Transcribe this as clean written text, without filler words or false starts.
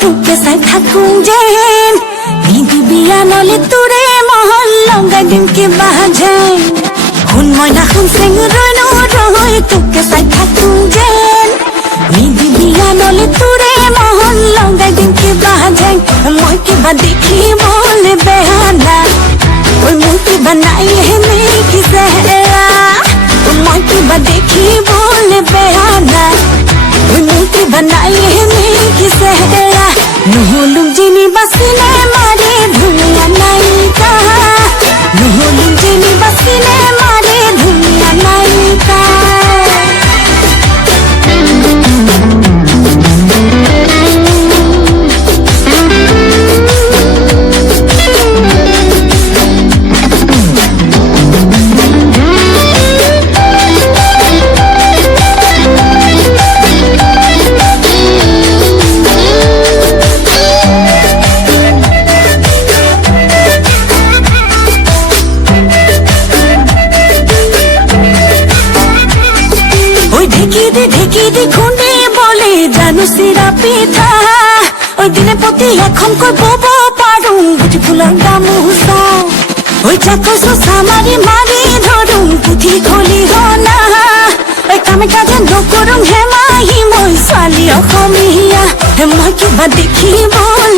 তোকে চাই থাকোঁ যেন নিদিবিয়া নলে তোৰে মহল লগাই দিম কিবা যেন শুন মইনা শুন চেঙুৰৈ নৰৈ তোকে চাই থাকোঁ যেন নিদিবিয়া নলে তোৰে মহল লগাই দিম কিবা যেন মই কিবা দেখিবলৈ বেয়া না ঐ মোৰ কিবা নাই হেনেকি চেহেৰা মই কিবা দেখিবলৈ বেয়া না ঐ মোৰ কিবা নাই হেনেকি চেহেৰা নহ'লো যেনিবা চিনেমাৰে ধুনীয়া নায়িকা নহ'লো যেনিবা চিনেমাৰে ধুনীয়া নায়িকা ঢেকি দি খুন্দি বলে জানো চিৰা পিঠা ঐ দিনে প্ৰতি এখনকৈ বব পাৰোঁ গুটি ফুলৰ গামোচা ঐ চাকৈছো চামাৰি মাৰি ধৰোঁ পুথি খলিহনা ঐ কামে কাজে নকৰোঁ হেমাহি মই ছোৱালী অসমীয়া মই কিবা দেখিবলৈ